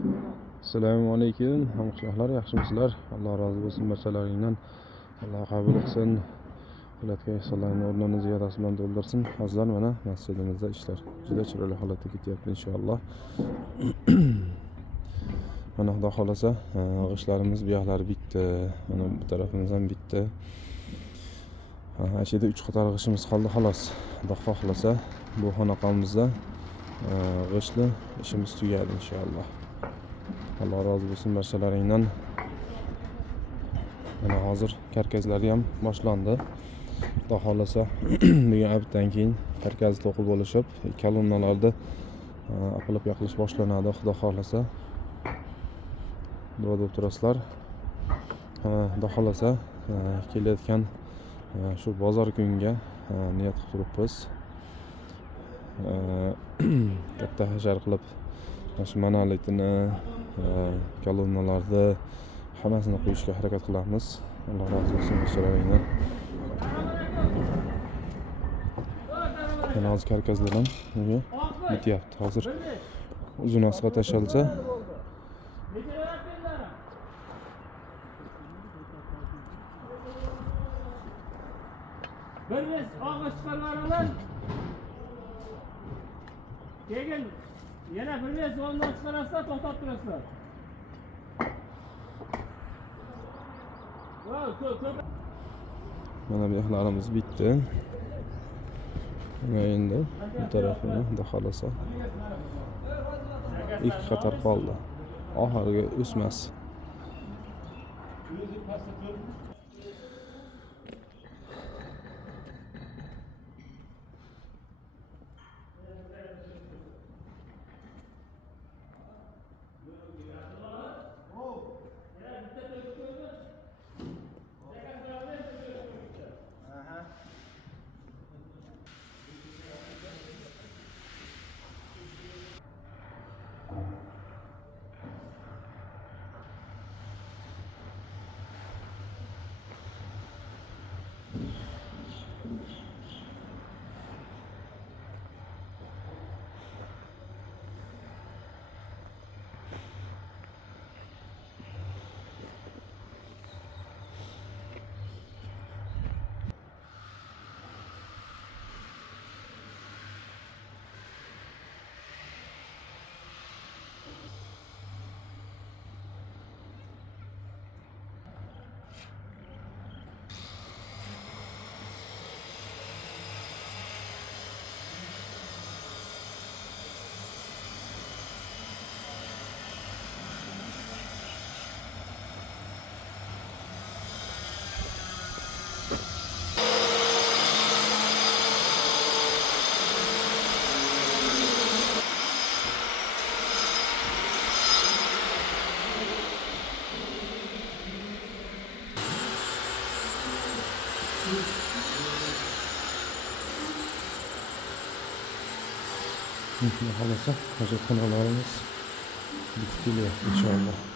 Assalomu alaykum hamqishloqlar, yaxshimisizlar? Alloh rozi bo'lsin barchalaringdan. Alloh qabul qilsin. Qilayotgan ihsonlarning o'rnini ziyoda bilan to'ldirsin. Hozir mana masjidimizda ishlar juda chiroyli holatda ketyapti inshaalloh. Mana Xudo xolasa g'ishtlarimiz bu yoqlari bitdi. Mana bu tarafimiz ham bitdi. Ashida 3 qator g'ishtimiz qoldi xolos. Xudo xohlasa bu xonaqomizda g'ishtli ishimiz tugadi inshaalloh. Alloh rozi bo'lsin barchalaringdan. Mana hozir karkazlari ham boshlandi. Xudo xolasa bugun abitdan keyin karkazni to'qib bo'lishib, kolonnalarni apalab yoqilish boshlanadi. Xudo xolasa duo deb turasizlar. Xudo xolasa kelayotgan shu bozor kuniga niyat qilib turibmiz. Katta hashar qilib shu monolitini, kolonnalarni hammasini qo'yishga harakat qilamiz. Alloh rozi bo'lsin barchalaringdan. Mana hozir karkazlar ham bityapti. Hozir uzun asqa tashalsa bir mes og'iz chiqarmalar. Keyin yana bir mes o'rnidan chiqarasizlar, to'xtab turasizlar. mana bu yoqlarimiz bitdi. Mana endi bu tarafini Xudo xolasa 2 qator qoldi. Oxirgi o'smas. Xudo xolasa hojatxonalarimiz bitib kelyapti inshaalloh.